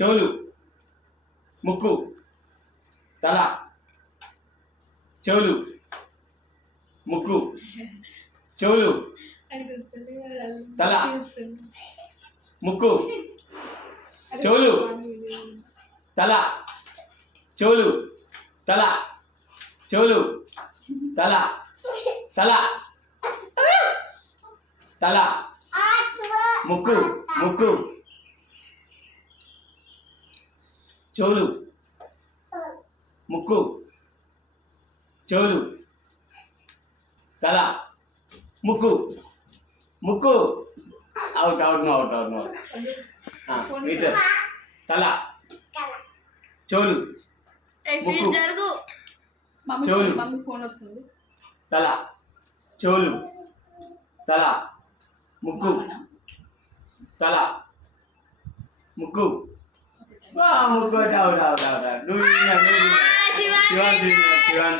చెవులు ముక్కు తల చెవులు ముక్కు చెవులు తల ముక్కు చెవులు తల చెవులు తల చెవులు తల తల తల ముక్కు ముక్కు చెవులు ముక్కు చెవులు తల ముక్కు ముక్కు out out no out out no ఇద్దరు తల చెవులు ముక్కు చెవులు ఫోన్ వస్తుంది తల చెవులు తల ముక్కు తల ముక్కు ముక్కు out out out out Shivan